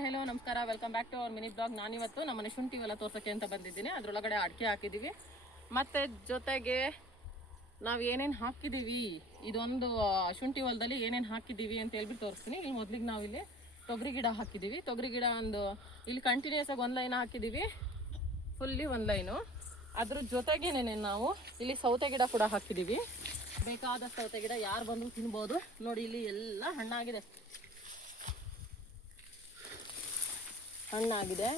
Hi hello ನಮಸ್ಕಾರ, welcome back to our mini blog. ನಾನಿವತ್ತು ನಮ್ಮನೆ ಶುಂಠಿ ಹೊಲ ತೋರ್ಸೋಕ್ಕೆ ಅಂತ ಬಂದಿದ್ದೀನಿ. ಅದರೊಳಗಡೆ ಅಡಿಕೆ ಹಾಕಿದ್ದೀವಿ, ಮತ್ತು ಜೊತೆಗೆ ನಾವು ಏನೇನು ಹಾಕಿದ್ದೀವಿ, ಇದೊಂದು ಶುಂಠಿ ಹೊಲದಲ್ಲಿ ಏನೇನು ಹಾಕಿದ್ದೀವಿ ಅಂತ ಹೇಳ್ಬಿಟ್ಟು ತೋರಿಸ್ತೀನಿ. ಇಲ್ಲಿ ಮೊದಲಿಗೆ ನಾವು ಇಲ್ಲಿ ತೊಗರಿ ಗಿಡ ಹಾಕಿದ್ದೀವಿ. ತೊಗರಿ ಗಿಡ ಒಂದು ಇಲ್ಲಿ ಕಂಟಿನ್ಯೂಸ್ ಆಗಿ ಒಂದು ಲೈನ್ ಹಾಕಿದ್ದೀವಿ, ಫುಲ್ಲಿ ಒಂದು ಲೈನು. ಅದ್ರ ಜೊತೆಗೇನೆ ನಾವು ಇಲ್ಲಿ ಸೌತೆ ಗಿಡ ಕೂಡ ಹಾಕಿದ್ದೀವಿ. ಬೇಕಾದ ಸೌತೆ ಗಿಡ ಯಾರು ಬಂದರೂ ತಿನ್ಬೋದು. ನೋಡಿ ಇಲ್ಲಿ ಎಲ್ಲ ಹಣ್ಣಾಗಿದೆ, ಹಣ್ಣಾಗಿದೆ.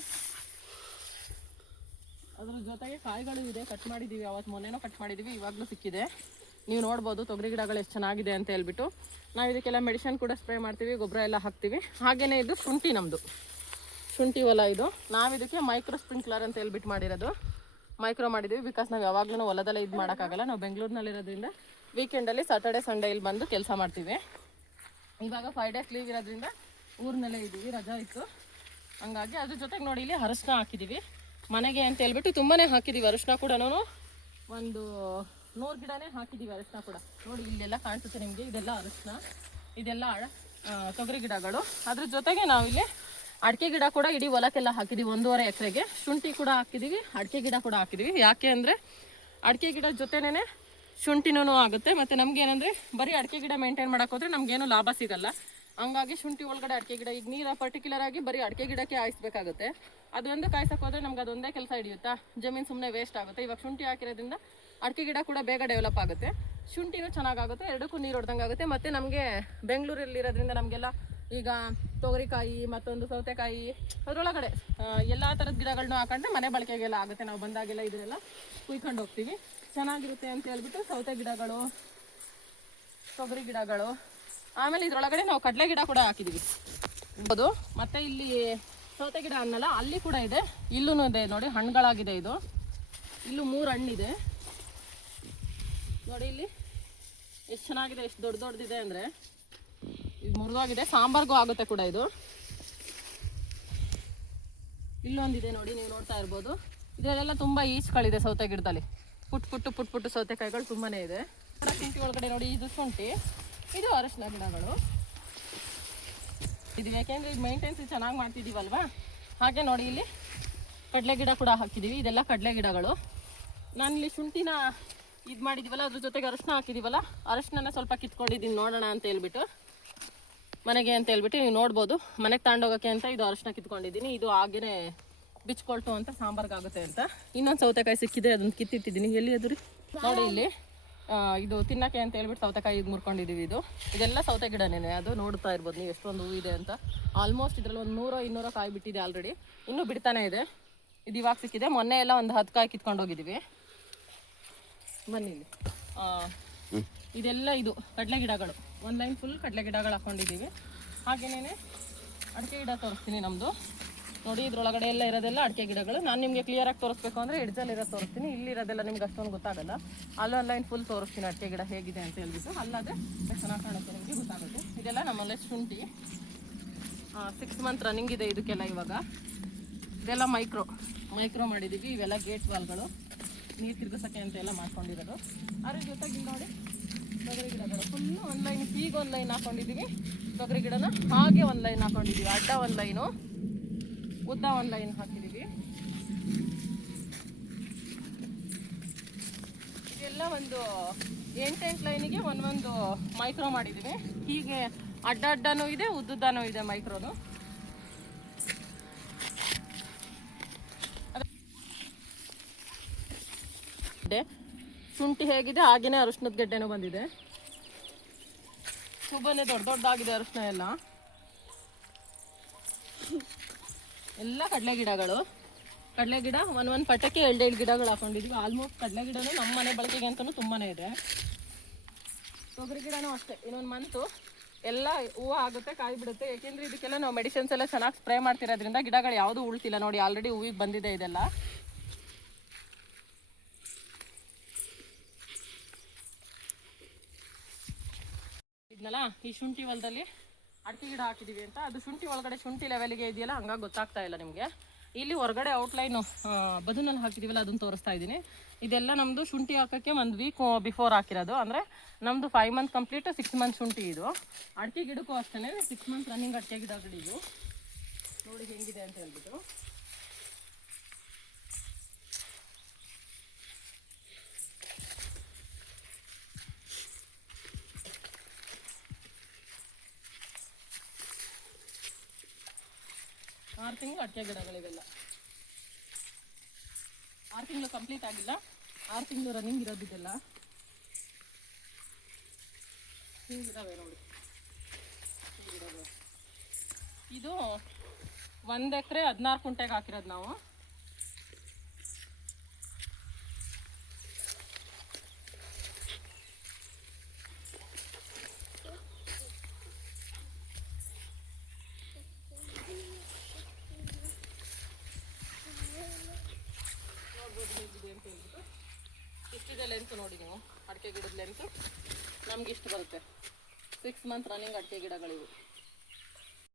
ಅದ್ರ ಜೊತೆಗೆ ಕಾಯಿಗಳು ಇದೆ, ಕಟ್ ಮಾಡಿದ್ದೀವಿ. ಅವತ್ತು ಮೊನ್ನೆನೋ ಕಟ್ ಮಾಡಿದ್ದೀವಿ, ಇವಾಗಲೂ ಸಿಕ್ಕಿದೆ. ನೀವು ನೋಡ್ಬೋದು ತೊಗರಿ ಗಿಡಗಳು ಎಷ್ಟು ಚೆನ್ನಾಗಿದೆ ಅಂತ ಹೇಳ್ಬಿಟ್ಟು. ನಾವು ಇದಕ್ಕೆಲ್ಲ ಮೆಡಿಸಿನ್ ಕೂಡ ಸ್ಪ್ರೇ ಮಾಡ್ತೀವಿ, ಗೊಬ್ಬರ ಎಲ್ಲ ಹಾಕ್ತೀವಿ. ಹಾಗೆಯೇ ಇದು ಶುಂಠಿ, ನಮ್ಮದು ಶುಂಠಿ ಹೊಲ ಇದು. ನಾವು ಇದಕ್ಕೆ ಮೈಕ್ರೋ ಸ್ಪ್ರಿಂಕ್ಲರ್ ಅಂತ ಹೇಳ್ಬಿಟ್ಟು ಮಾಡಿರೋದು. ಮೈಕ್ರೋ ಮಾಡಿದ್ದೀವಿ ಬಿಕಾಸ್ ನಾವು ಯಾವಾಗಲೂ ಹೊಲದಲ್ಲೇ ಇದು ಮಾಡೋಕ್ಕಾಗಲ್ಲ. ನಾವು ಬೆಂಗಳೂರಿನಲ್ಲಿರೋದ್ರಿಂದ ವೀಕೆಂಡಲ್ಲಿ ಸ್ಯಾಟರ್ಡೆ ಸಂಡೇ ಇಲ್ಲಿ ಬಂದು ಕೆಲಸ ಮಾಡ್ತೀವಿ. ಇವಾಗ 5 days ಲೀವ್ ಇರೋದ್ರಿಂದ ಊರಿನಲ್ಲೇ ಇದ್ದೀವಿ, ರಜಾ ಇತ್ತು ಹಂಗಾಗಿ. ಅದ್ರ ಜೊತೆಗೆ ನೋಡಿ ಇಲ್ಲಿ ಅರಶಿನ ಹಾಕಿದ್ದೀವಿ ಮನೆಗೆ ಅಂತ ಹೇಳ್ಬಿಟ್ಟು. ತುಂಬಾ ಹಾಕಿದ್ದೀವಿ ಅರಶಿನ ಕೂಡ. ಒಂದು 100 ಗಿಡನೇ ಹಾಕಿದ್ದೀವಿ ಅರಶಿನ ಕೂಡ. ನೋಡಿ ಇಲ್ಲೆಲ್ಲ ಕಾಣಿಸುತ್ತೆ ನಿಮಗೆ, ಇದೆಲ್ಲ ಅರಶಿನ, ಇದೆಲ್ಲ ತೊಗರಿ ಗಿಡಗಳು. ಅದ್ರ ಜೊತೆಗೆ ನಾವಿಲ್ಲಿ ಅಡಿಕೆ ಗಿಡ ಕೂಡ ಇಡೀ ಹೊಲಕ್ಕೆಲ್ಲ ಹಾಕಿದ್ದೀವಿ. 1.5 ಎಕರೆಗೆ ಶುಂಠಿ ಕೂಡ ಹಾಕಿದ್ದೀವಿ, ಅಡಿಕೆ ಗಿಡ ಕೂಡ ಹಾಕಿದ್ದೀವಿ. ಯಾಕೆ ಅಂದರೆ ಅಡಿಕೆ ಗಿಡ ಜೊತೆನೇ ಶುಂಠಿನೂ ಆಗುತ್ತೆ. ಮತ್ತು ನಮಗೇನಂದರೆ ಬರೀ ಅಡಿಕೆ ಗಿಡ ಮೇಂಟೈನ್ ಮಾಡೋಕ್ಕೋದ್ರೆ ನಮಗೇನು ಲಾಭ ಸಿಗಲ್ಲ. ಹಂಗಾಗಿ ಶುಂಠಿ ಒಳಗಡೆ ಅಡಿಕೆ ಗಿಡ, ಈಗ ನೀರು ಪರ್ಟಿಕ್ಯುಲರ್ ಆಗಿ ಬರೀ ಅಡಿಕೆ ಗಿಡಕ್ಕೆ ಹಾಯಿಸ್ಬೇಕಾಗುತ್ತೆ. ಅದೊಂದು ಕಾಯಿಸೋಕೆ ಹೋದರೆ ನಮ್ಗೆ ಅದೊಂದೇ ಕೆಲಸ ಹಿಡಿಯುತ್ತಾ, ಜಮೀನು ಸುಮ್ಮನೆ ವೇಸ್ಟ್ ಆಗುತ್ತೆ. ಇವಾಗ ಶುಂಠಿ ಹಾಕಿರೋದ್ರಿಂದ ಅಡಿಕೆ ಗಿಡ ಕೂಡ ಬೇಗ ಡೆವಲಪ್ ಆಗುತ್ತೆ, ಶುಂಠಿನೂ ಚೆನ್ನಾಗಾಗುತ್ತೆ, ಎರಡಕ್ಕೂ ನೀರು ಹೊಡೆದಂಗೆ ಆಗುತ್ತೆ. ಮತ್ತು ನಮಗೆ ಬೆಂಗಳೂರಲ್ಲಿರೋದ್ರಿಂದ ನಮಗೆಲ್ಲ ಈಗ ತೊಗರಿಕಾಯಿ ಮತ್ತೊಂದು ಸೌತೆಕಾಯಿ ಅದರೊಳಗಡೆ ಎಲ್ಲ ಥರದ ಗಿಡಗಳನ್ನೂ ಹಾಕೊಂಡ್ರೆ ಮನೆ ಬಳಕೆಗೆಲ್ಲ ಆಗುತ್ತೆ. ನಾವು ಬಂದಾಗೆಲ್ಲ ಇದನ್ನೆಲ್ಲ ಕುಯ್ಕೊಂಡು ಹೋಗ್ತೀವಿ, ಚೆನ್ನಾಗಿರುತ್ತೆ ಅಂತ ಹೇಳ್ಬಿಟ್ಟು ಸೌತೆ ಗಿಡಗಳು, ತೊಗರಿ ಗಿಡಗಳು. ಆಮೇಲೆ ಇದರೊಳಗಡೆ ನಾವು ಕಡಲೆ ಗಿಡ ಕೂಡ ಹಾಕಿದ್ದೀವಿ ಅದು. ಮತ್ತು ಇಲ್ಲಿ ಸೌತೆ ಗಿಡ ಅನ್ನಲ್ಲ, ಅಲ್ಲಿ ಕೂಡ ಇದೆ, ಇಲ್ಲೂ ಇದೆ ನೋಡಿ, ಹಣ್ಣುಗಳಾಗಿದೆ. ಇದು ಇಲ್ಲೂ 3 ಹಣ್ಣಿದೆ ನೋಡಿ. ಇಲ್ಲಿ ಎಷ್ಟು ಚೆನ್ನಾಗಿದೆ, ಎಷ್ಟು ದೊಡ್ಡ ದೊಡ್ಡದಿದೆ ಅಂದರೆ. ಇದು ಮುರಿದೋಗಿದೆ, ಸಾಂಬಾರ್ಗೂ ಆಗುತ್ತೆ ಕೂಡ ಇದು. ಇಲ್ಲೊಂದಿದೆ ನೋಡಿ, ನೀವು ನೋಡ್ತಾ ಇರ್ಬೋದು. ಇದರಲ್ಲೆಲ್ಲ ತುಂಬ ಈಚ್ಗಳಿದೆ ಸೌತೆ ಗಿಡದಲ್ಲಿ, ಪುಟ್ಟು ಸೌತೆಕಾಯಿಗಳು ತುಂಬಾ ಇದೆ. ಶುಂಠಿ ಒಳಗಡೆ ನೋಡಿ, ಇದು ಶುಂಠಿ, ಇದು ಅರಶಿನ ಗಿಡಗಳು ಇದು. ಯಾಕೆಂದರೆ ಇದು ಮೇಂಟೆನ್ಸ್ ಚೆನ್ನಾಗಿ ಮಾಡ್ತಿದ್ದೀವಲ್ವ, ಹಾಗೆ ನೋಡಿ ಇಲ್ಲಿ ಕಡಲೆ ಗಿಡ ಕೂಡ ಹಾಕಿದ್ದೀವಿ. ಇದೆಲ್ಲ ಕಡಲೆ ಗಿಡಗಳು. ನಾನಿಲ್ಲಿ ಶುಂಠಿನ ಇದು ಮಾಡಿದ್ದೀವಲ್ಲ, ಅದ್ರ ಜೊತೆಗೆ ಅರಶಿನ ಹಾಕಿದ್ದೀವಲ್ಲ, ಅರಶಿನ ಸ್ವಲ್ಪ ಕಿತ್ಕೊಂಡಿದ್ದೀನಿ ನೋಡೋಣ ಅಂತ ಹೇಳ್ಬಿಟ್ಟು, ಮನೆಗೆ ಅಂತ ಹೇಳ್ಬಿಟ್ಟು. ನೀವು ನೋಡ್ಬೋದು, ಮನೆಗೆ ತಗೊಂಡೋಗೋಕ್ಕೆ ಅಂತ ಇದು ಅರಶಿನ ಕಿತ್ಕೊಂಡಿದ್ದೀನಿ. ಇದು ಹಾಗೇ ಬಿಚ್ಕೊಳ್ತು ಅಂತ ಸಾಂಬಾರ್ಗಾಗುತ್ತೆ ಅಂತ. ಇನ್ನೊಂದು ಸೌತೆಕಾಯಿ ಸಿಕ್ಕಿದೆ, ಅದನ್ನು ಕಿತ್ತಿಟ್ಟಿದ್ದೀನಿ. ಎಲ್ಲಿ ಅದು ರೀ ನೋಡಿ, ಇಲ್ಲಿ ಇದು ತಿನ್ನಕ್ಕೆ ಅಂತ ಹೇಳ್ಬಿಟ್ಟು ಸೌತೆಕಾಯಿ ಇದು ಮುರ್ಕೊಂಡಿದ್ದೀವಿ. ಇದೆಲ್ಲ ಸೌತೆ ಗಿಡನೇ. ಅದು ನೋಡ್ತಾ ಇರ್ಬೋದು ನೀವು ಎಷ್ಟೊಂದು ಹೂ ಇದೆ ಅಂತ. ಆಲ್ಮೋಸ್ಟ್ ಇದರಲ್ಲಿ ಒಂದು 100-200 ಕಾಯಿ ಬಿಟ್ಟಿದೆ ಆಲ್ರೆಡಿ, ಇನ್ನೂ ಬಿಡ್ತಾನೆ ಇದೆ. ಇದು ಇವಾಗ ಸಿಕ್ಕಿದೆ. ಮೊನ್ನೆ ಎಲ್ಲ ಒಂದು 10 ಕಾಯಿ ಕಿತ್ಕೊಂಡು ಹೋಗಿದ್ದೀವಿ. ಬನ್ನಿ ಇಲ್ಲಿ, ಇದೆಲ್ಲ ಇದು ಕಡಲೆ ಗಿಡಗಳು, ಒಂದು ಲೈನ್ ಫುಲ್ ಕಡಲೆ ಗಿಡಗಳು ಹಾಕ್ಕೊಂಡಿದ್ದೀವಿ. ಹಾಗೇನೇ ಅಡಿಕೆ ಗಿಡ ತೋರಿಸ್ತೀನಿ ನಮ್ಮದು. ನೋಡಿ ಇದ್ರೊಳಗಡೆ ಎಲ್ಲ ಇರೋದೆಲ್ಲ ಅಡಿಕೆ ಗಿಡಗಳು. ನಾನು ನಿಮಗೆ ಕ್ಲಿಯರಾಗಿ ತೋರಿಸ್ಬೇಕು ಅಂದರೆ ಎಡ್ಜಲ್ಲಿರೋದು ತೋರಿಸ್ತೀನಿ, ಇಲ್ಲಿರೋದೆಲ್ಲ ನಿಮ್ಗೆ ಅಷ್ಟೊಂದು ಗೊತ್ತಾಗಲ್ಲ. ಅಲ್ಲೊಂದು ಲೈನ್ ಫುಲ್ ತೋರಿಸ್ತೀನಿ ಅಡಿಕೆ ಗಿಡ ಹೇಗಿದೆ ಅಂತ ಹೇಳ್ಬಿಟ್ಟು. ಅಲ್ಲದೆ ಚೆನ್ನಾಗಿ ಕಾಣುತ್ತೆ, ನಿಮಗೆ ಗೊತ್ತಾಗುತ್ತೆ. ಇದೆಲ್ಲ ನಮ್ಮಲ್ಲೇ ಶುಂಠಿ 6 ಮಂತ್ ರನ್ನಿಂಗ್ ಇದೆ ಇದಕ್ಕೆಲ್ಲ. ಇವಾಗ ಇದೆಲ್ಲ ಮೈಕ್ರೋ ಮಾಡಿದ್ದೀವಿ. ಇವೆಲ್ಲ ಗೇಟ್ ವಾಲ್ಗಳು, ನೀರು ತಿರ್ಗಿಸೋಕ್ಕೆ ಅಂತ ಎಲ್ಲ ಮಾಡ್ಕೊಂಡಿರೋದು. ಅದ್ರ ಜೊತೆಗೆ ನೋಡಿ ತೊಗರಿ ಗಿಡಗಳು ಫುಲ್ಲು ಒಂದು ಲೈನ್, ಈಗ ಒಂದು ಲೈನ್ ಹಾಕ್ಕೊಂಡಿದ್ದೀವಿ ತೊಗರಿ ಗಿಡನ, ಹಾಗೆ ಒಂದು ಲೈನ್ ಹಾಕ್ಕೊಂಡಿದ್ದೀವಿ, ಅಡ್ಡ ಒಂದು ಲೈನು, ಉದ್ದ ಒಂದು ಲೈನ್ ಹಾಕಿದ್ದೀವಿ. ಇದೆಲ್ಲ ಒಂದು 8 ಲೈನಿಗೆ ಒಂದೊಂದು ಮೈಕ್ರೋ ಮಾಡಿದ್ದೀವಿ. ಹೀಗೆ ಅಡ್ಡನೂ ಇದೆ, ಉದ್ದುದ್ದನೂ ಇದೆ ಮೈಕ್ರೋನು. ಶುಂಠಿ ಹೇಗಿದೆ ಹಾಗೇನೆ ಅರಶಿನದ ಗೆಡ್ಡೆನೂ ಬಂದಿದೆ. ತುಂಬಾನೇ ದೊಡ್ಡದಾಗಿದೆ ಅರಶಿನ ಎಲ್ಲ ಕಡಲೆ ಗಿಡಗಳು. ಕಡಲೆ ಗಿಡ ಒಂದೊಂದು ಪಟಕ್ಕೆ 2 ಗಿಡಗಳು ಹಾಕೊಂಡಿದ್ವಿ. ಆಲ್ಮೋಸ್ಟ್ ಕಡಲೆ ಗಿಡನೂ ನಮ್ಮ ಮನೆ ಬಳಕೆಗೆ ಅಂತಲೂ ತುಂಬಾ ಇದೆ. ತೊಗರಿ ಗಿಡನೂ ಅಷ್ಟೇ, ಇನ್ನೊಂದು ಮಂತು ಎಲ್ಲ ಹೂವು ಆಗುತ್ತೆ, ಕಾಯಿ ಬಿಡುತ್ತೆ. ಏಕೆಂದರೆ ಇದಕ್ಕೆಲ್ಲ ನಾವು ಮೆಡಿಸಿನ್ಸ್ ಎಲ್ಲ ಚೆನ್ನಾಗಿ ಸ್ಪ್ರೇ ಮಾಡ್ತಿರೋದ್ರಿಂದ ಗಿಡಗಳು ಯಾವುದೂ ಉಳ್ತಿಲ್ಲ. ನೋಡಿ ಆಲ್ರೆಡಿ ಹೂವಿಗೆ ಬಂದಿದೆ ಇದೆಲ್ಲ. ಇದನ್ನಲ್ಲ ಈ ಶುಂಠಿ ಹೊಲದಲ್ಲಿ ಅಡಿಕೆ ಗಿಡ ಹಾಕಿದ್ದೀವಿ ಅಂತ. ಅದು ಶುಂಠಿ ಒಳಗಡೆ ಶುಂಠಿ ಲೆವೆಲ್ಗೆ ಇದೆಯಲ್ಲ, ಹಂಗಾಗಿ ಗೊತ್ತಾಗ್ತಾ ಇಲ್ಲ ನಿಮಗೆ. ಇಲ್ಲಿ ಹೊರಗಡೆ ಔಟ್ಲೈನು ಬದುನಲ್ಲಿ ಹಾಕಿದ್ದೀವಲ್ಲ, ಅದನ್ನು ತೋರಿಸ್ತಾ ಇದ್ದೀನಿ. ಇದೆಲ್ಲ ನಮ್ಮದು ಶುಂಠಿ ಹಾಕೋಕ್ಕೆ 1 ವೀಕ್ ಬಿಫೋರ್ ಹಾಕಿರೋದು. ಅಂದರೆ ನಮ್ಮದು 5 ಮಂತ್ ಕಂಪ್ಲೀಟ್, 6 ಮಂತ್ ಶುಂಠಿ ಇದು. ಅಡಿಕೆ ಗಿಡಕ್ಕೂ ಅಷ್ಟೇ 6 ಮಂತ್ ರನ್ನಿಂಗ್ ಅಡಿಕೆ ಗಿಡಗಳಿದು. ನೋಡಿ ಹೆಂಗಿದೆ ಅಂತ ಹೇಳ್ಬಿಟ್ಟು. ಆರು ತಿಂಗಳು ಅಡಿಕೆ ಗಿಡಗಳಿವೆಲ್ಲ. 6 ತಿಂಗಳು ಕಂಪ್ಲೀಟ್ ಆಗಿಲ್ಲ, 6 ತಿಂಗಳು ರನ್ನಿಂಗ್ ಇರೋದಿದೆಲ್ಲ ಹಿಂಗಿದಾವೆ ನೋಡಿ ಗಿಡಗಳು. ಇದು 1 ಎಕರೆ 16 ಕುಂಟೆಗೆ ಹಾಕಿರೋದು ನಾವು. ನೋಡ್ಬೋದು ಹೇಗಿದೆ ಅಂತ ಹೇಳ್ಬಿಟ್ಟು. ಇಷ್ಟಿದೆ ಲೆಂತ್ ನೋಡಿ ನೀವು, ಅಡಿಕೆ ಗಿಡದ ಲೆಂತು ನಮ್ಗೆ ಇಷ್ಟು ಬರುತ್ತೆ. 6 ಮಂತ್ ರನ್ನಿಂಗ್ ಅಡಿಕೆ ಗಿಡಗಳಿವು.